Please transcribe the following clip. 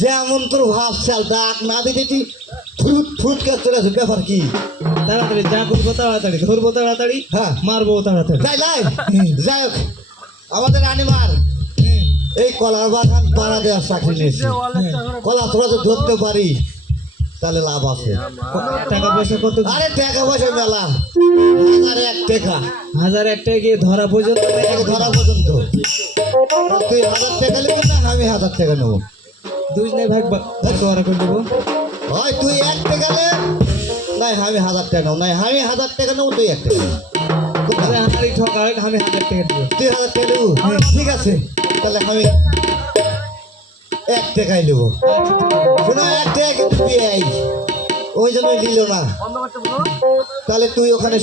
যেমন তোর ভাব চাল ডাক না দিতে তুই ফ্রুট ফ্রুট কাজ চলে আসুন ব্যাপার কি তাড়াতাড়ি যা করবো তাড়াতাড়ি ধরবো তাড়াতাড়ি হ্যাঁ মারবো তাড়াতাড়ি যাই যাই যাই হোক আমাদের রানীমার এই কলার বাগান পাড়া দেওয়ার চাকরি নিয়েছি কলা তোরা তো ধরতে পারি তাহলে লাভ আছে টাকা পয়সা কত? আরে টাকা পয়সা মেলা 1001 টাকা 1001 গিয়ে ধরা পর্যন্ত ধরা পর্যন্ত তুই 1000 টাকা নেবি না আমি 1000 টাকা নেবো দুজনে ভাগ ধরা করে দেবো হয় তুই 1 টাকা নে নাই আমি 1000 টাকা নেবো নাই আমি 1000 টাকা নেবো তুই 1 টাকা আমারই ঠকা আমি 1000 টাকা দেবো তুই 1000 টাকা নেবো ঠিক আছে তাহলে আমি 1 টাকাই নেবো শোনো 1 টাকা কিন্তু ওই জন্য নিল না তাহলে তুই ওখানে